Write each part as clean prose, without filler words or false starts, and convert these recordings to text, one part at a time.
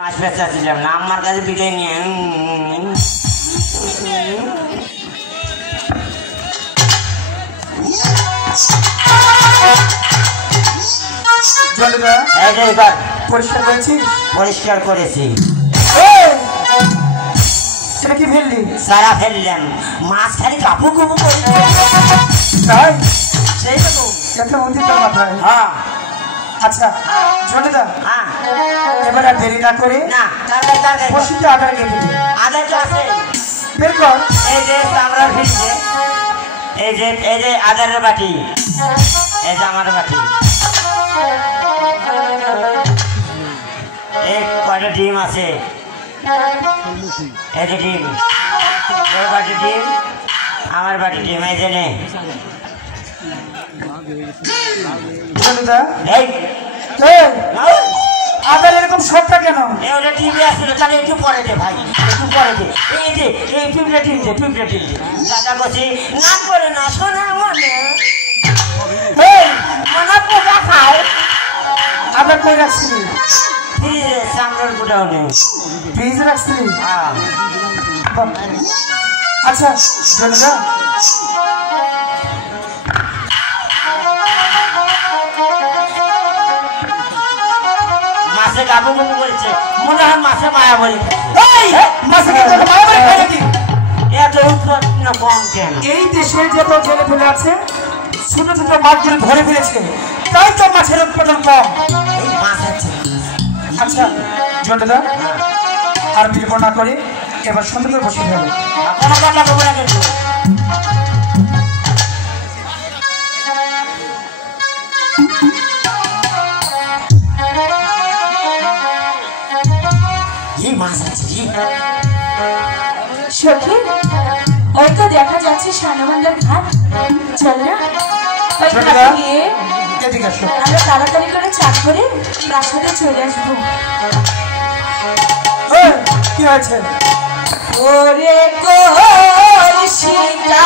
মাছ বেচা দিলাম না আমার কাছে বিদায় নিয়ে পরিষ্কার করেছিস? পরিষ্কার করেছি। সেটা কি ফেললি? সারা ফেললাম, মাছ খালি কাপু কুপু করে। তাই সেই তো এত বুদ্ধি তোর মাথায়? হ্যাঁ। আচ্ছা জলেদা, হ্যাঁ এবার আর দেরি না করে না তাড়াতাড়ি বসিতে আদার নিয়ে দিবি। আদার তো আছে, বের কর। এই যে চামড়ার ফিরছে, এই যে আদারের বাটি, এই যে আমার বাটি, এই কয়টা ডিম আছে, এই যে ডিম, তোর বাটি ডিম, আমার বাটি ডিম, এই যে নে। জলেদা, এই আদার এরকম সবটা কেন? ওটা টিভি আসছিল, তাহলে একটু পরে দে ভাই, একটু পরে দে। এই যে এই পিঁপড়ে টিম দে, পিঁপড়ে টিম দে। দাদা বলছি না করে না, শোনা মনে মনে পোকা খায়। আদার কই রাখছিলি? ফ্রিজে চামড়ার গুটাও ফ্রিজে রাখছিলি? হ্যাঁ। আচ্ছা জলেদা, মাছে গাবু গাবু বলছে, মনে হয় মাছে মায়া বলি। মাছে কি তোকে মারামারি খায় নাকি? এত উৎপন্ন কম কেন? এই দেশে যে তো জেলে ফেলে আছে, ছোট ছোট মাছগুলো ধরে ফেলেছে, তাই তো মাছের উৎপাদন কম। এই মাছ আছে। আচ্ছা জলেদা, আর বিলম্ব না করে এবার সুন্দর করে বসে যাবে। কোনো কথা বলবো না কিন্তু। এই মাছ আছে কি? সখী, ওই তো দেখা যাচ্ছে সানবান্ধার ঘাট। চল না, ওই ঘাটে গিয়ে এদিকে আসো। আমরা তাড়াতাড়ি করে চান করে প্রাসাদে চলে আসবো। কি হয়েছে? ওরে কলসিটা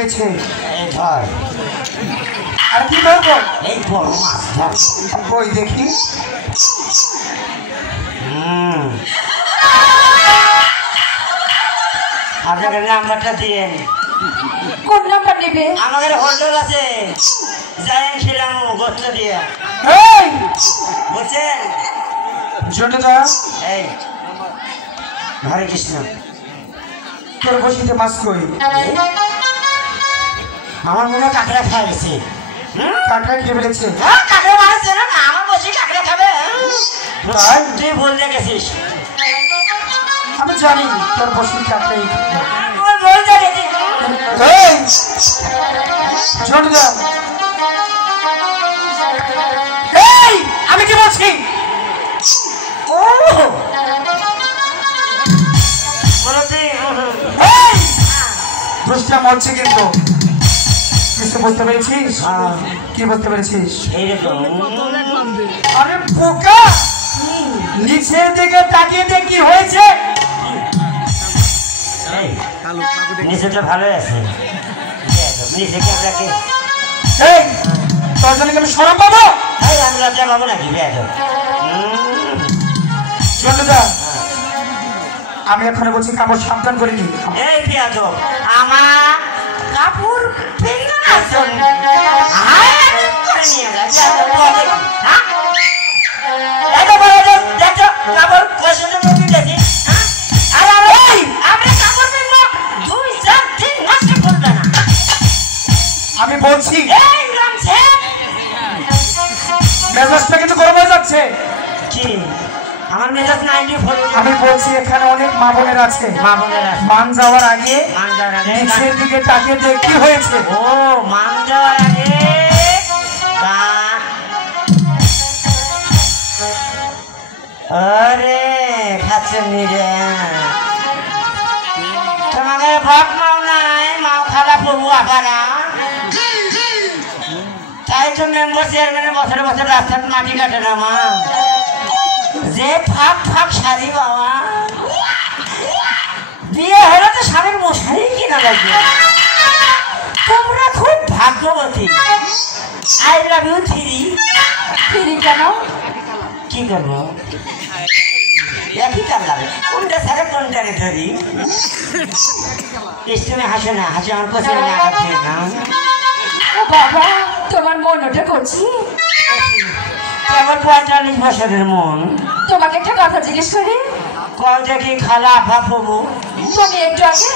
হয়েছে? এই ধর, আর কি ধরবো? এই বড় মাছ ধর। ওই দেখি। আপনাকে নাম্বারটা দিয়ে কোন নাম্বার নেবে? আমাদের হোটেল আছে, যাইছিলাম গোস্ত দিয়ে, এই বুঝছেন? জন্টুদা, এই হরে কৃষ্ণ, তোর বসিতে মাছ কই? আমার মনে হয় কাঁকড়া খাওয়া গেছে। কাঁকড়া খেয়ে ফেলেছে। হ্যাঁ, কাঁকড়া মারছে না, আমার বসি কাঁকড়া খাবে। তাই? তুই বলতে গেছিস। আমি জানি তোর বসির কাঁকড়াই। ওই বলতে গেছিস। এই জন্টুদা, এই আমি কি বলছি? ও বলো তুই। এই দোষটা মরছে কিন্তু। কিছু বুঝতে পেরেছিস? কি বুঝতে পেরেছিস? এইরকম আরে বোকা, নিচের দিকে তাকিয়ে দেখ কি হয়েছে। নিচে তো ভালোই আছে, নিচে ক্যামেরাকে এই তোর জন্য কি আমি শরম পাবো? এই আমি লজ্জা পাবো নাকি? বেয়াদব। জন্টুদা, আমি এখানে বলছি কাপড় সাবধান করে নি। এই বেয়াদব, আমার কাপড় ফেলে আসুন, করে নিয়ে যা। বলে কি, হ্যাঁ? এত বড় লোক, দেখো কাপড় কষে মুখে দেখি, হ্যাঁ? আর আমরা কাপড় ফেলবো 2-4 দিন নষ্ট করবে না। আমি বলছি এই রামছে মেজাজটা কিন্তু গরম হয়ে যাচ্ছে। কি আমার মেজাজ 94। আমি বলছি এখানে অনেক মা বোনের আছে। মা বোনেরা মান যাওয়ার আগে মান যাওয়ার আগে নিচের দিকে তাকিয়ে দেখ কি হয়েছে। ও মান যাওয়ার আগে আরে খাচ্ছেন নিজে তোমাদের বাপ মাও নাই, মাও খারাপ প্রভু আপারা, তাই তো মেম্বার চেয়ারম্যানের বছরে বছর রাস্তার মাটি কাটে না মা। যে ফাঁক ফাঁক শাড়ি বাবা, বিয়ে হলে তো স্বামীর মশারি কিনা লাগবে। তোমরা খুব ভাগ্যবতী। I love you three. ফিরি কেন? কি করবো? একই কাল লাগে, কোনটা সারা কোনটা রে ধরি। তুমি হাসো না, হাসো আমার কোথায় না কাছে না। ও বাবা, তোমার মন ওটা করছি। কেবল 45 বছরের মন। তোমাকে একটা কথা জিজ্ঞেস করি। কল দেখি খালা আপা প্রভু। তুমি একটু আগে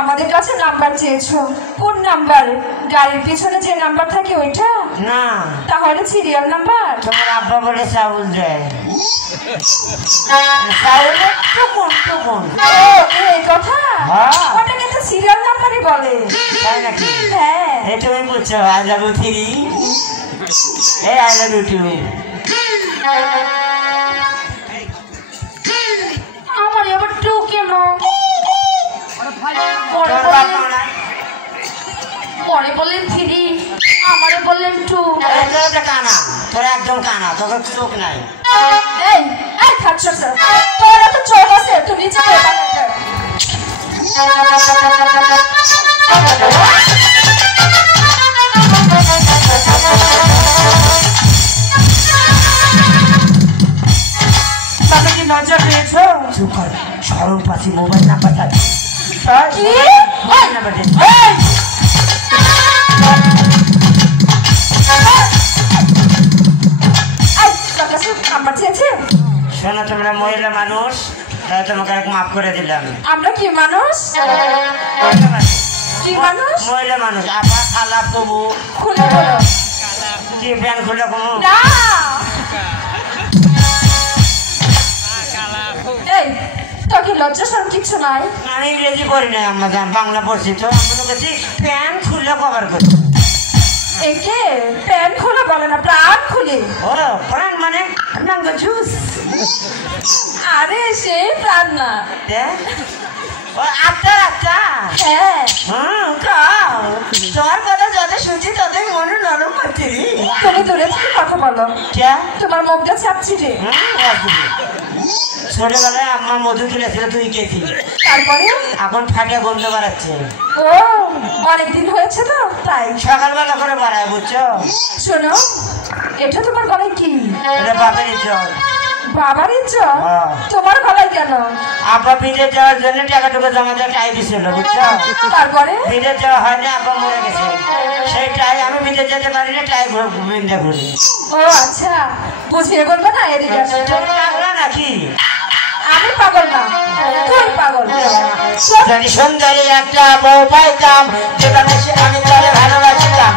আমাদের কাছে নাম্বার চেয়েছো, কোন নাম্বার? গাড়ির পিছনে যে নাম্বার থাকে ওইটা? না, তাহলে সিরিয়াল নাম্বার? তোমার আব্বা বলে চাউল দেয়, চাউলের টুকুন টুকুন। ও এই কথা, হ্যাঁ। ওটা কিন্তু সিরিয়াল নাম্বারই বলে। তাই নাকি? হ্যাঁ। এই তুমি বুঝছো, আই লাভ ইউ থ্রি, এই আই লাভ ইউ টু। আমার এবার টু কেন? পরে বললেন থ্রি, আমারে বললেন টু। কানা, তোরা একদম কানা, তোকে চোখ নাই। এই এই খাচ্ছ স্যার, তোর তো চোখ আছে, তুমি নিচে তাতে কি লজ্জা পেয়েছো? চুপ কর, সরল পাশে মোবাইল নাম্বার থাকে। তাই? কি? মোবাইল নাম্বার দে। এই! তোর কাছে নাম্বার চেয়েছে? শোনো, তোমরা মহিলা মানুষ, তাই তোমাকে মাফ করে দিলাম। আমরা কি মানুষ? কি মানুষ? মহিলা মানুষ, আপা খালা প্রভু। খুলে বলো। কি প্যান্ট খুলে কোনো? না। এই তোর কি লজ্জা সরম কিছু নাই? আমি ইংরেজি পড়ি নাই, আমরা বাংলা পড়ছি তো। আমি মনে করছি প্যান্ট খুলে কভার করছি। একে প্যান খোলা বলে না, প্রাণ খুলে। ও প্রাণ মানে ম্যাঙ্গো জুস। আরে সে প্রাণ না, ও আচ্ছা আচ্ছা হ্যাঁ খাও তোমার কথা যত শুনছি ততই মনে নরম করছি তুমি দূরে থেকে কথা বলো কে তোমার মুখটা চাপছি রে ছোটবেলায় আম্মা মধু খেলেছিল তুই খেয়েছিস তারপরে এখন ফাঁকে গন্ধ বাড়াচ্ছে ও অনেকদিন হয়েছে তো তাই সকালবেলা করে বাড়ায় বুঝছো শোনো এটা তোমার গলায় কি এটা বাপের ইচ্ছর বাবার ইচ্ছা হ্যাঁ। তোমার গলায় কেন আব্বা বিদেশ যাওয়ার জন্য টাকাটুকু জমা দিয়ে টাই দিছিল বুঝছো তারপরে বিদেশ যাওয়া হয় না আব্বা মরে গেছে সেই টাই আমি বিদেশ যেতে পারি না টাই বিন্দা ঘুরি ও আচ্ছা বুঝিয়ে বলবো না এদিকে আসো। তুমি পাগলা নাকি আমি পাগল না তুই পাগল যদি সুন্দরী একটা বউ পাইতাম যেভাবে সে আমি তাহলে ভালোবাসতাম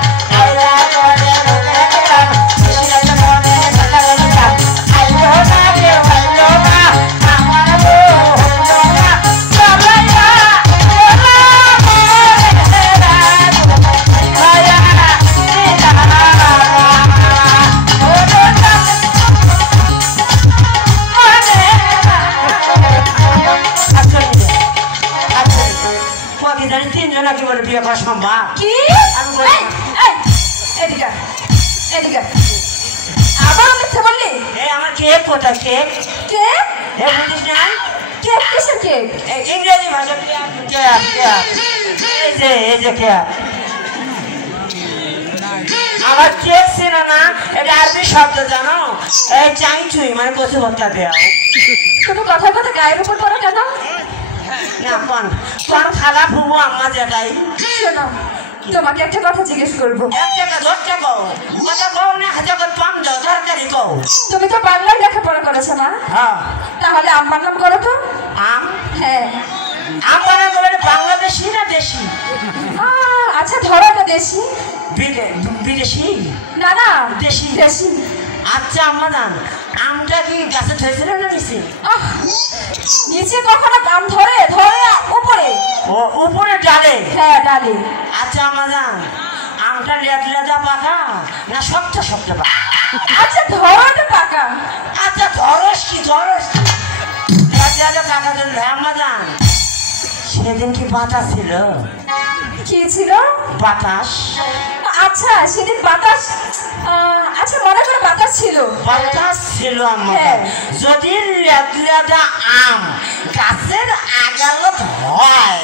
নাকি বলে বিয়ে করা সম্ভব কি আমি বলি এদিকে এদিকে আবার মিথ্যে বললি এই আমার কেক কোথায় কেক কেক হে বুঝিস না কেক কিসের কেক ইংরেজি ভাষা কেক কেক এই যে কেক আমার কেক ছিল না এটা আরবি শব্দ জানো এই চাইছুই মানে কচু ভর্তা দেওয়া তুমি কথায় কথা গায়ের উপর পড়ো কেন না কোন খালা ফুবু আম্মা যেটাই শোনো তোমাকে একটা কথা জিজ্ঞেস করবো এক টাকা 10 টাকা কথা কও না হাজার করে পাম দাও তাড়াতাড়ি কও তুমি তো বাংলায় লেখাপড়া করেছো না হ্যাঁ তাহলে আম্মার নাম করো তো আম হ্যাঁ আমার বলে বাংলাদেশি না দেশি আচ্ছা ধরো এটা দেশি বিদেশি না না দেশি দেশি আচ্ছা আম্মা জান আমটা কি গাছে ধরেছিল না নিচে নিচে কখনো আম ধরে ধরে উপরে ও উপরে ডালে হ্যাঁ ডালে আচ্ছা আম্মা জান আমটা লেদা পাকা না শক্ত শক্ত পাকা আচ্ছা ধরো এটা পাকা আচ্ছা ধরস কি লেদা পাকা ধরলে আম্মা জান সেদিন কি বাতাস ছিল কি ছিল বাতাস আচ্ছা সেদিন বাতাস আচ্ছা মনে করে বাতাস ছিল বাতাস ছিল আম্মা হ্যাঁ। যদি লেদা আম গাছের আগালত হয়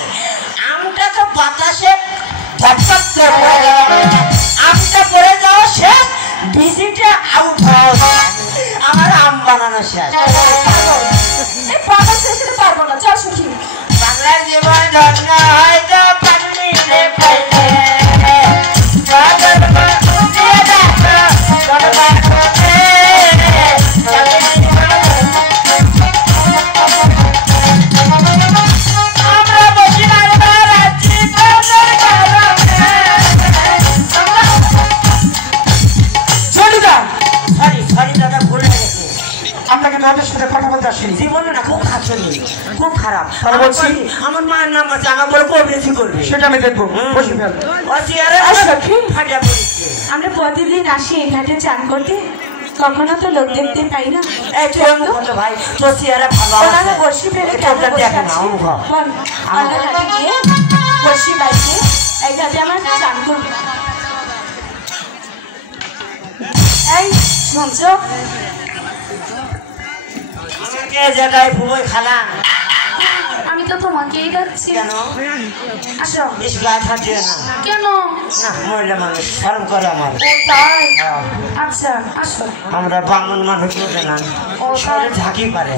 আমটা তো বাতাসে ধপধপ করে পড়ে যাওয়া আমটা পড়ে যাওয়া শেষ বিসিটা আউট হওয়া আমার আম বানানো শেষ এই পাগল শেষে পারবো না চল সুখী বাংলার জীবন ধন্য হয়তো পারলি রে পাইলে আপনাকে তাদের সাথে কথা বলতে আসেনি জীবনে না খুব খাচ্ছি খুব খারাপ তাহলে বলছি আমার মায়ের নাম আছে আমার বলে করবে করবে সেটা আমি দেখবো বসে ফেল ও চেয়ারে আচ্ছা, কি? ফাটিয়া পড়েছে আমরা প্রতিদিন আসি এখানে চান করতে কখনো তো লোক দেখতে পাই না এই তুই এমন করতো ভাই তোর চেয়ারে ভালো ওনারা বসি ফেলে কেমন বসে দেখে না আছে? অমুখ বল, আমরা ঘাটে গিয়ে বসি বাইকে এই ঘাটে আমার চান করবো এই শুনছো আমাকে জায়গায় ভুবই খালা আমি তো তোমাকেই ডাকছি কেন আসো বেশ গায়ে হাত দিয়ে না কেন না মহিলা মানুষ শরম করে আমার ও তাই হ্যাঁ। আচ্ছা আসো আমরা বামন মানুষ বুঝে না ও শরীরে ঝাঁকি পারে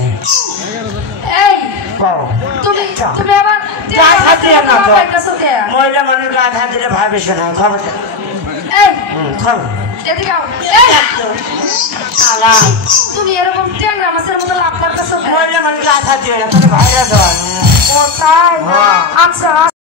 এই কও তুমি চল। তুমি আবার গায়ে হাত দিয়ে না তো চোখে মহিলা মানুষ গায়ে হাত দিলে ভাবে শোনা খবর এই খবর এদিকে আও এই আলা তুমি এরকম ট্যাংরা মাছের মতো লাভ করতেছো মহিলা মানুষ গায়ে হাত দিয়ে না তোর ভাইরা ধর ও তাই হ্যাঁ। আচ্ছা